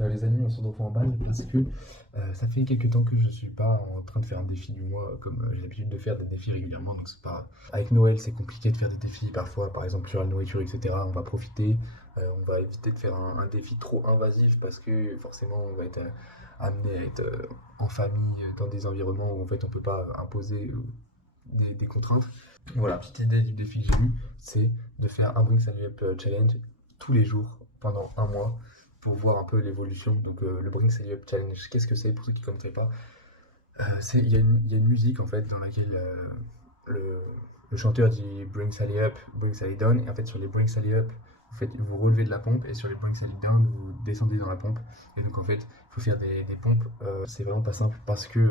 Les amis, on se retrouve en balle parce que ça fait quelques temps que je suis pas en train de faire un défi du mois comme j'ai l'habitude de faire des défis régulièrement. Donc c'est pas avec Noël, c'est compliqué de faire des défis parfois, par exemple sur la nourriture, etc. On va profiter, on va éviter de faire un défi trop invasif parce que forcément on va être amené à être en famille dans des environnements où en fait on peut pas imposer des contraintes. Voilà, petite idée du défi que j'ai eu, c'est de faire un Bring Salary Up Challenge tous les jours pendant un mois pour voir un peu l'évolution. Donc le Bring Salary Up Challenge, qu'est-ce que c'est pour ceux qui ne connaîtraient pas? Il y a une musique en fait dans laquelle le, le chanteur dit Bring Sally Up, Bring Sally Down, et en fait sur les Bring Sally Up, vous relevez de la pompe, et sur les Bring Sally Down, vous descendez dans la pompe. Et donc en fait, il faut faire des pompes. C'est vraiment pas simple parce que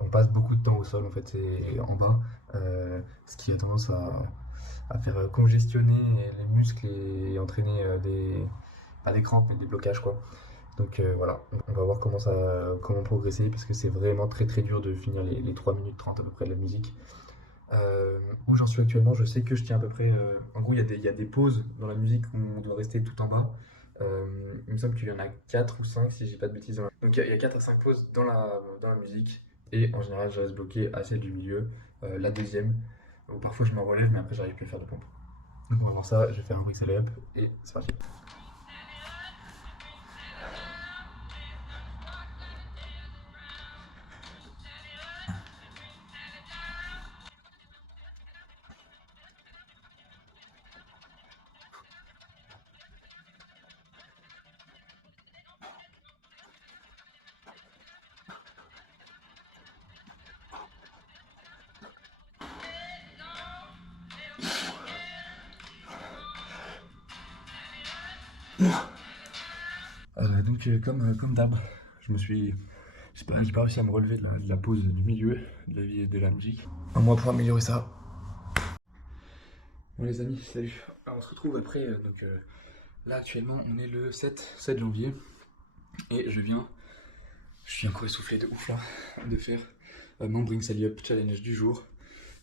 on passe beaucoup de temps au sol en fait, c'est en bas, ce qui a tendance à faire congestionner les muscles et entraîner pas des crampes mais des blocages quoi. Donc voilà, on va voir comment progresser parce que c'est vraiment très très dur de finir les 3 minutes 30 à peu près de la musique. Où j'en suis actuellement, je sais que je tiens à peu près. En gros, il y a des pauses dans la musique où on doit rester tout en bas. Il me semble qu'il y en a 4 ou 5 si j'ai pas de bêtises. Donc il y a 4 à 5 pauses dans la musique. Et en général, je reste bloqué à celle du milieu, la deuxième, où parfois je me relève, mais après j'arrive plus à faire de pompe. Donc on va voir ça, je vais faire un brixel up et c'est parti. Comme d'hab, j'ai pas réussi à me relever de la pause du milieu de la vie de la musique. Un mois pour améliorer ça. Bon les amis, salut. Alors, on se retrouve après. Là actuellement, on est le 7 janvier et je suis encore essoufflé de ouf là, de faire mon Bring Sally Up Challenge du jour.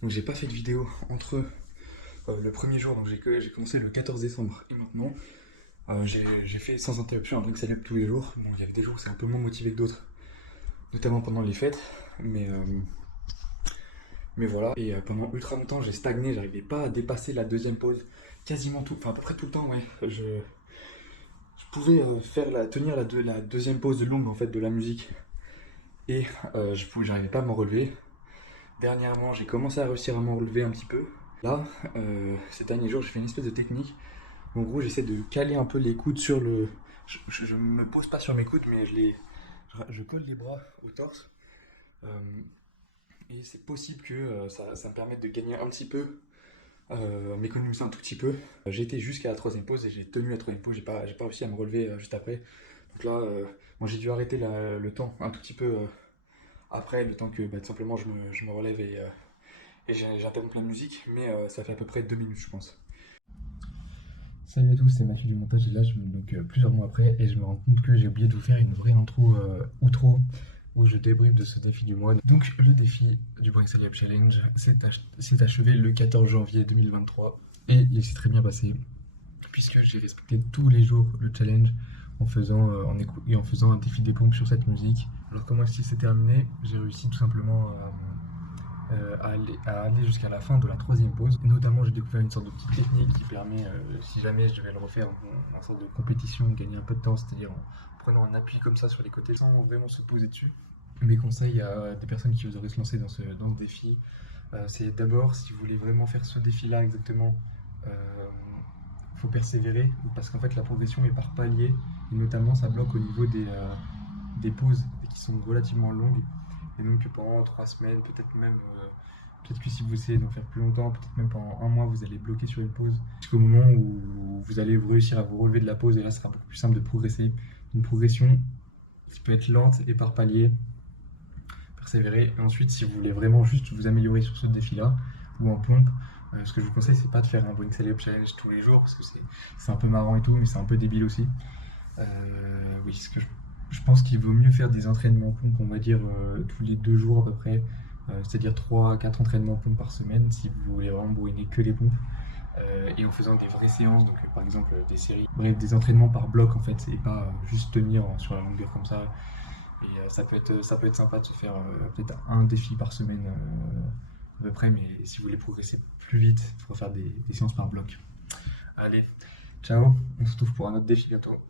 Donc j'ai pas fait de vidéo entre le premier jour, donc j'ai commencé le 14 décembre et maintenant. J'ai fait sans interruption un Bring Sally Up tous les jours. Bon, il y avait des jours où c'est un peu moins motivé que d'autres, notamment pendant les fêtes, mais voilà. Et pendant ultra longtemps, j'ai stagné, j'arrivais pas à dépasser la deuxième pause, quasiment tout, enfin à peu près tout le temps, ouais. Je pouvais tenir la deuxième pause longue en fait de la musique, et j'arrivais pas à m'en relever. Dernièrement, j'ai commencé à réussir à m'en relever un petit peu. Là, ces derniers jours, j'ai fait une espèce de technique où en gros, j'essaie de caler un peu les coudes sur le. Je me pose pas sur mes coudes, mais je colle les bras au torse. Euh, et c'est possible que ça me permette de gagner un petit peu, m'économiser un tout petit peu. J'ai été jusqu'à la troisième pause et j'ai tenu la troisième pause, j'ai pas réussi à me relever juste après. Donc là, moi j'ai dû arrêter le temps un tout petit peu après, le temps que tout simplement je me relève et j'interromps la musique, mais ça fait à peu près 2 minutes je pense. Salut à tous, c'est Mathieu du montage et là plusieurs mois après et je me rends compte que j'ai oublié de vous faire une vraie intro outro où je débriefe de ce défi du mois. Donc le défi du Bring Sally Up Challenge s'est achevé le 14 janvier 2023 et il s'est très bien passé puisque j'ai respecté tous les jours le challenge en faisant, en faisant un défi des pompes sur cette musique. Alors comment est-ce qu'il s'est terminé? J'ai réussi tout simplement à aller jusqu'à la fin de la troisième pause. Et notamment, j'ai découvert une sorte de petite technique qui permet, si jamais je devais le refaire en sorte de compétition, de gagner un peu de temps, c'est-à-dire en prenant un appui comme ça sur les côtés sans vraiment se poser dessus. Mes conseils à des personnes qui oseraient se lancer dans ce défi, c'est d'abord, si vous voulez vraiment faire ce défi-là exactement, il faut persévérer parce qu'en fait la progression est par palier et notamment ça bloque au niveau des pauses qui sont relativement longues. Et donc pendant 3 semaines, peut-être que si vous essayez d'en faire plus longtemps, peut-être même pendant un mois, vous allez bloquer sur une pause. Jusqu'au moment où vous allez réussir à vous relever de la pause, et là, ce sera beaucoup plus simple de progresser. Une progression qui peut être lente et par palier. Persévérer. Et ensuite, si vous voulez vraiment juste vous améliorer sur ce défi-là, ou en pompe, ce que je vous conseille, c'est pas de faire un Bring Sally Up Challenge tous les jours, parce que c'est un peu marrant et tout, mais c'est un peu débile aussi. Oui, je pense qu'il vaut mieux faire des entraînements pompes, on va dire, tous les 2 jours à peu près, c'est-à-dire 3 à 4 entraînements pompes par semaine si vous voulez vraiment bourriner que les pompes. et en faisant des vraies séances, donc par exemple des séries, bref, des entraînements par bloc en fait, et pas juste tenir sur la longueur comme ça. Et ça peut être sympa de se faire peut-être un défi par semaine à peu près, mais si vous voulez progresser plus vite, il faut faire des séances par bloc. Allez, ciao, on se retrouve pour un autre défi bientôt.